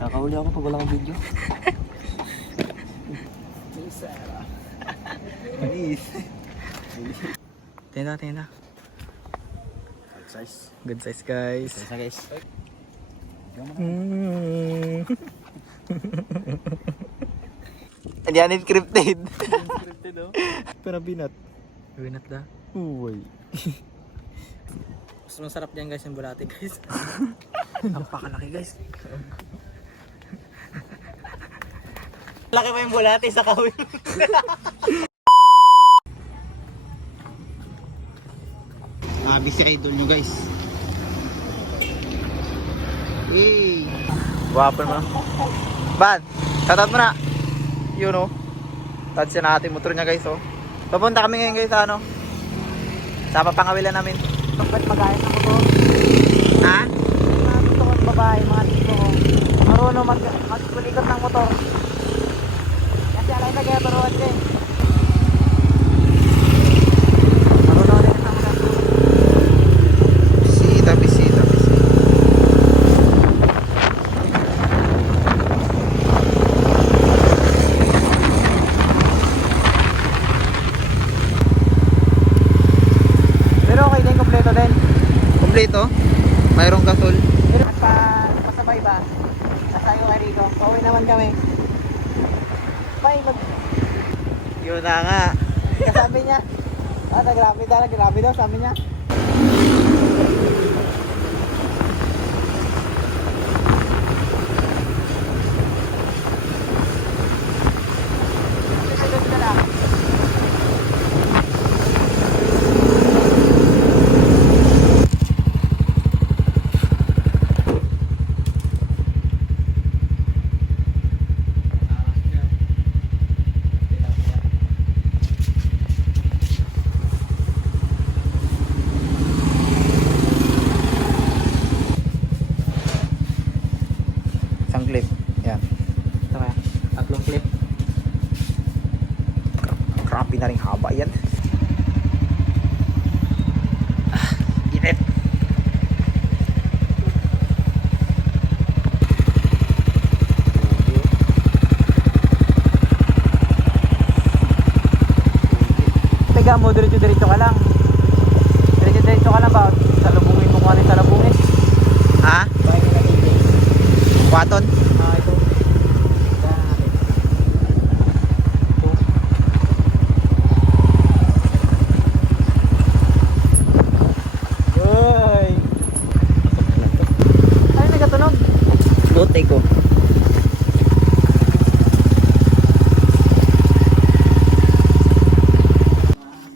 Nakahuli ako pag wala akong video. Tinda. Good size. Good size guys. Good size guys. Hindi yan encrypted. Scripted oh. Pero binat. Binat da. Uy. Mas masarap dyan guys yung bulate guys. Napakalaki guys. Laki pa yung bulate sa kawil. Busy kay idol nyo guys. Yay! Wapan mo. Bad! Shoutout mo na! Yun o. Tad siya na ating motor niya guys o. Papunta kami ngayon guys sa ano. Sa papangawilan namin. Ba't mag-ayos ng motor? Ha? Mga gusto kong babae, mga tito ko. Marunong mag-kulikot ng motor. Kasi alay na kaya turuan din. Marunong din ang motor. Bisita. Pero okay din, kompleto din. Kompleto? Mayroong gasol. Pero pasabay ba? Nasayo kay Rico. Pauwi naman kami. Yun na nga. Sabi niya, grabe daw, sabi niya. Isang clip. Yan. Tama, tatlong clip. Grabe na rin haba yan. Init. Teka mo, diretso ka lang. Diretso ka lang ba? Salubungin mo kung ano yung salubungin. Ha? Bahay nila DJ. Waton? Ito. Uy! Ano nagatunog? Bote ko.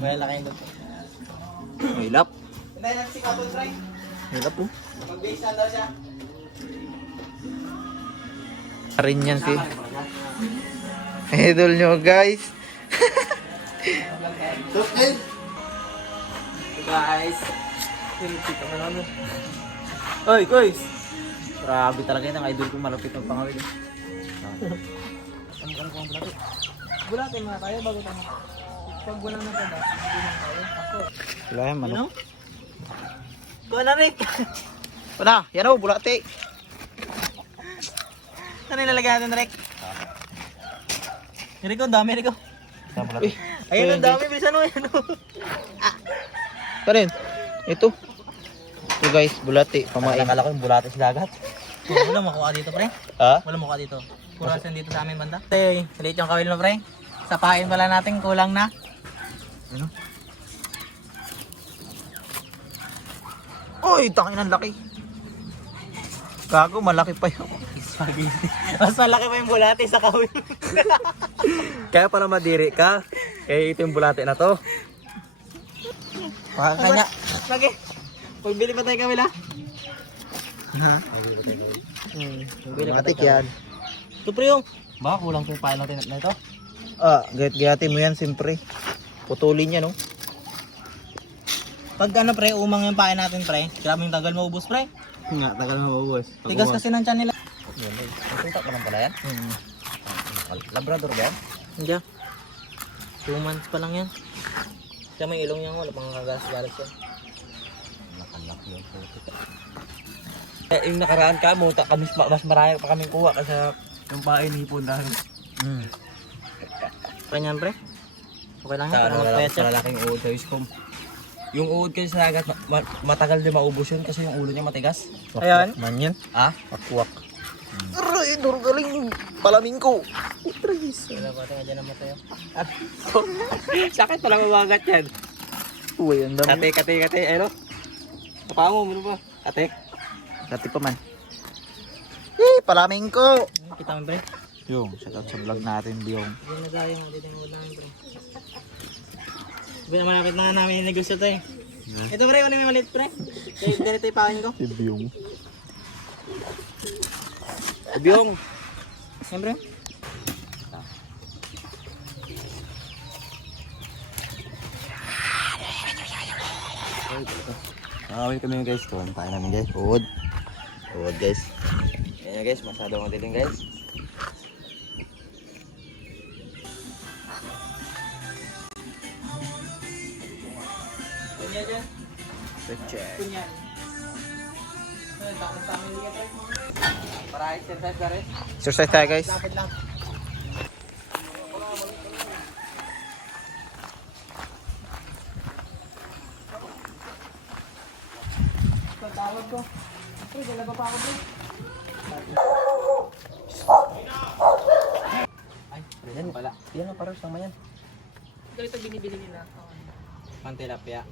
May laki yung Hilap. Hindi na si Kapon Try. Hilap po. Mag-base na daw siya. Rin yan si idol nyo guys. Okay. Guys. Kita mo naman. Oy, guys. Grabe talaga yun. Ang idol ko malapit ng pangawin. Ano ko ang bulate? Bulate mga tayo bago tayo. Pag walang naganda, hindi na tayo. Ako. Wala yan, Ano? Kuha na Rick. Wala, yan o, bulate. Ano nilalagay natin Rick? Rico, ang dami Rico. Ayun, ang dami. Bilisan mo yan. Pa rin. Ito. Ito guys, bulate. Pamain. Akala ko yung bulate sa dagat. Wala makuha dito pre. Ha? Wala makuha dito. Kurasan dito sa amin banda. Hey, maliit yung kawil mo pre. Sapain pala natin, kulang na. Ano? Uy, tangin ang laki. Gago, malaki pa yun. Mas malaki pa yung bulate sa kawil. Kaya pala madiri ka. Kaya ito yung bulate na to. Kanya. Lagi. Pagbili pa tayo kawil ha. Ha? Matik yan. Ito pre yung. Baka kulang pa yung pile natin na ito. Gayat-gayatin mo yan siyempre. Putulin yan, no? Pag ano pre, umang yung pain natin pre. Grabe yung tagal maubos pre. Nga, tagal na maubos. Tigas kasi ng tiyan nila. Nasuntak naman pala yan? Labrador ba yan? Hindi ah. 2 months pa lang yan. Siya may ilong niya, wala pang kagalas-galas yan. Nakalaki yung puti. Yung nakaraan ka mo, mas marami pa kaming kuha kasi yung pain hipon dahil. Ganyan pre. Okay lang yan. Para magpayat siya. Malalaking uod sa Wiscom. Yung uod kasi sa dagat, matagal din maubos yun kasi yung ulo niya matigas. Ayan. Man yan. Ah? Wakwak. Aray, galing palamin ko. Wala ba tayo dyan namatay? Sakit pala mabagat yan. Uy, ang dami. Kate, ano? Kapaa mo, ano ba? Kate. Dati pa man. Palamin ko. Kita mo pre. Yung, shoutout sa vlog natin, Biong. Hindi na tayo. Dito yung ulan namin pre. Malapit na nga namin yung negosyo to eh. Ito pre, kung may maliit pre. Ganito yung pakin ko. Si Biong. Biong. Siyempre. Nakawin kami guys. Tuwan tayo namin guys. Uod. Uod guys. Yan guys, masyado madilim guys. Kunya dyan. Check. Kunya. Takot sa amin liya pre. Para exercise ka rin. Exercise tayo guys. Lapit lang. Tawag ko. Pre, dala pa ako pre. Ay, yan pala. Yan ang parang sama yan. Ganito binibili nila. Pantilapia.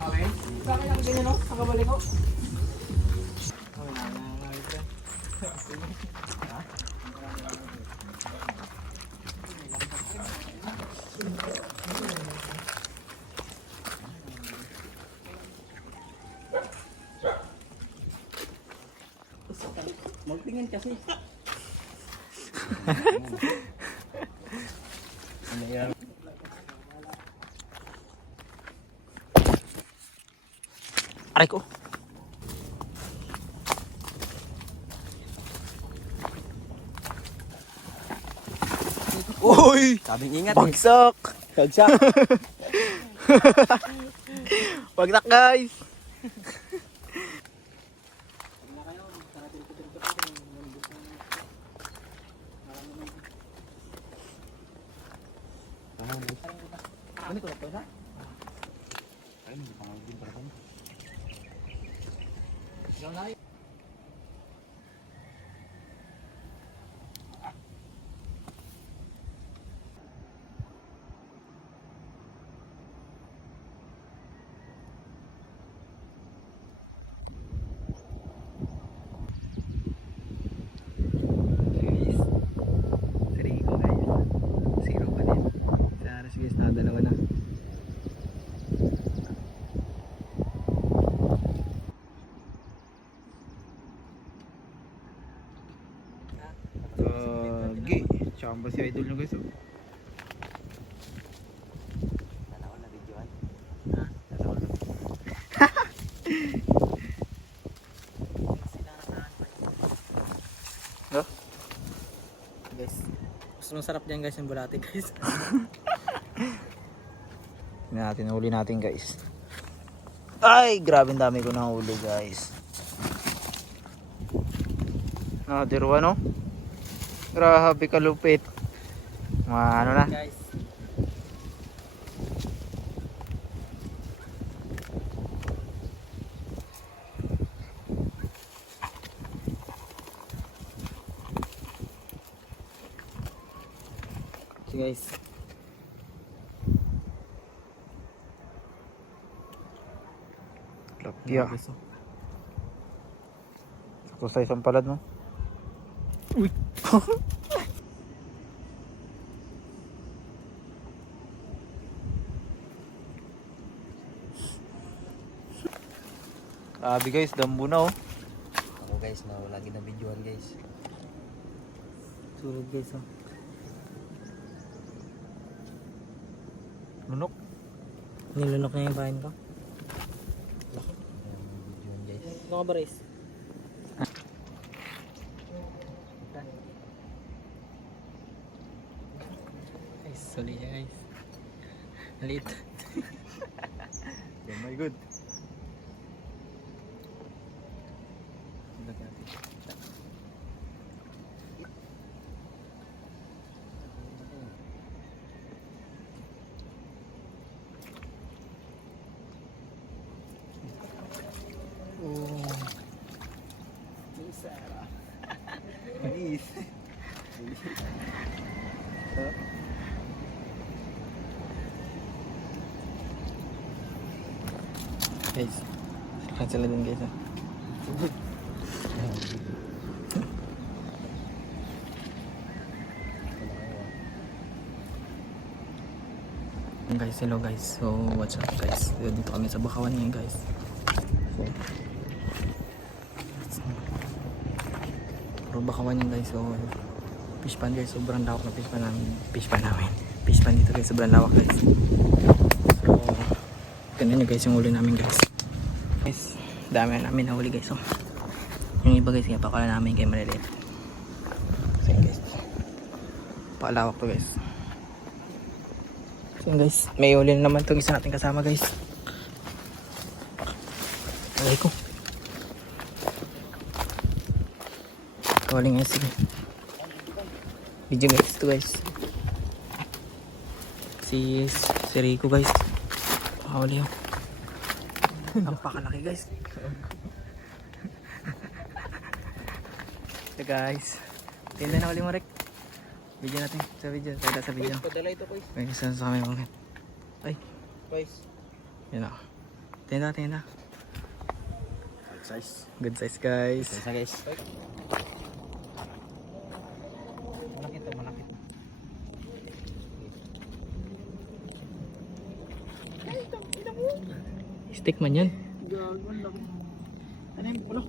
Okay. Sa akin lang ganyan no? Ang kabalik ko. Magtingin kasi. Ano yan? Aray ko. Uy! Sabing ingat Bagsak! Bagsak. Bagsak guys! Ano ko na na? Ay, hindi pa din para ko. Dalawa na. Gi, chamba si idol nyo guys oh. Dalawa na videoan. No? Guys. Mas masarap dyan guys yung bulate guys. Huli natin guys. Ay, grabe ang dami ko nahuli guys. Dirwa no? Grabe kalupit. Ano na? Guys. Okay guys. Lapya. Sakto sa isang palad mo. Uy! Grabe guys, dambo na oh. Ako guys, lagi na videoan guys. Surog guys oh. Lunok. Nilunok na yung bahin ko. Videoan guys. Ano ka ba Riz? Guys, suli siya guys. Maliit. Oh my god. Manis. Guys, cancel na din guys ah. Guys, hello guys. So, what's up guys? Dito kami sa Bakawan ngayon guys. Puro Bakawan yun guys. So, fish pan guys. Sobrang lawak na fish pan namin. Fish pan dito guys. Sobrang lawak guys. So, ganun yun guys yung huli namin guys. Guys, dami na namin nahuli guys. So, yung iba guys, kaya pakala namin kay maliliit. So yun guys. Pakalawak to guys. So yun guys, may huli na naman itong isa natin kasama guys. Alay ko. Kawaling guys, sige. Video guys ito guys. Si Rico guys. Pakawali yun. Napakalaki guys. So guys, tinda na uli mo Rick. Video natin sa video. Tada sa video. Padala ito guys. May isa sa kami mga. Ay, Guys. yun na. Tinda. Good size. Good size guys. Isa guys. Malaki. Stick man yan. Gagon lang. Ano yung pulo?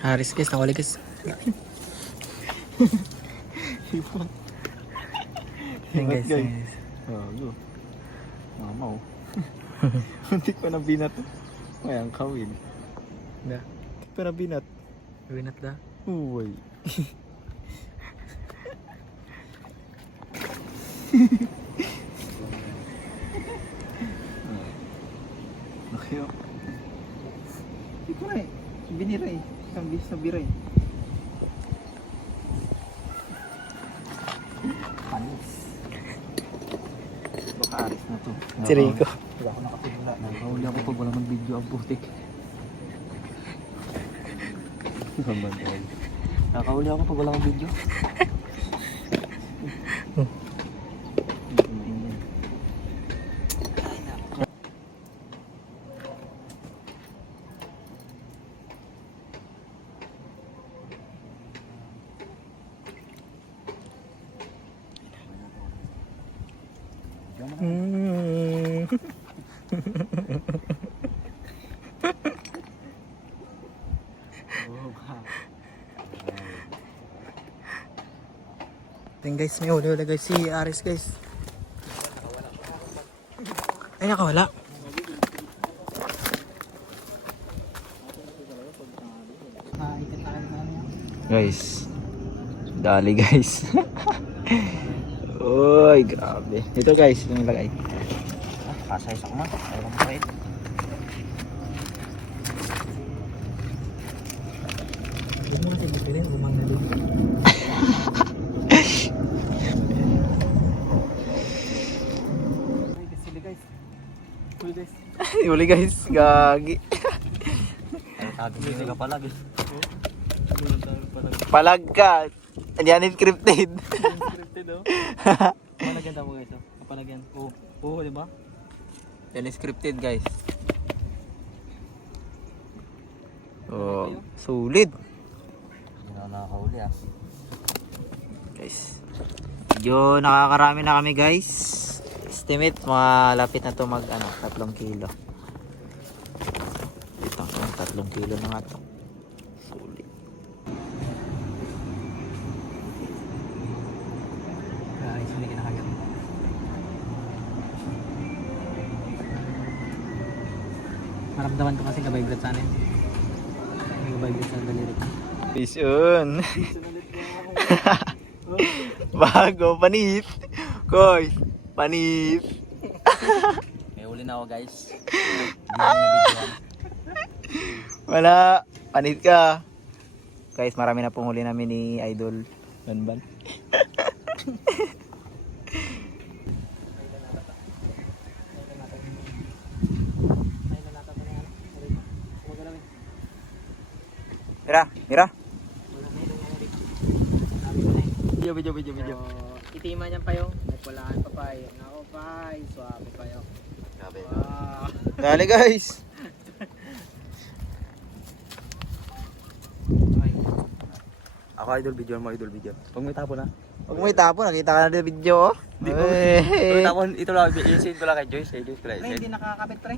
Haris guys, nakawali guys. Yan guys, guys. Gago. Mamaw. Hindi ko na binat. May ang kawin. Da. Hindi ko na binat. Winat da. Uy. Nakyo. Hindi ko na eh. Binira eh. Kambis na bira eh. Panis. Baka aris na to. Si Rico. Wala ako nakatulala. Nakahuli ako pag wala mag-video ang putik. Nakahuli ako pag wala mag-video. Then guys, may huli guys si Aris guys. Ay, nakawala. Guys. Dali guys. Uy, grabe. Ito guys, yung ilagay. Kasay sa kuma. Ayaw mo kayo. Hindi mo kasi bisirin, gumanga din. Huli guys, gagi. Sabi ko ka pala guys. Palag ka. Hindi yan encrypted. Scripted oh. Palagyan tamo guys oh. Palagyan. Oo, di ba? Yan scripted guys. Oh, sulit. Guys. Medyo nakakarami na kami guys. Estimate mga lapit na to mag 3 kilo. Ito, 3 kilo na nga to. Sulit. Guys, hindi kinakagat. Maramdaman ko kasi ka-vibrate sana yun. Nag-vibrate sa daliri ko. Fish on. Bago, panit. Koy, panit. May uli na ako guys. Wala, panit ka. Guys, marami na pong huli namin ni Idol Banban. Mira, mira. Video. Itima niyan pa yung may pulaan pa pa yun. Ako pa, swabe pa yun. Grabe. Wow. Dali guys. Ako idol video mo, idol video. Pag may tapo na. Huwag mo itapo, nakita ka na din video. Di ko. Eh. Pag tapon, ito lang, i-send ko lang kay Joyce. Kay Joyce ko lang Pre, i-send. hindi nakakabit pre.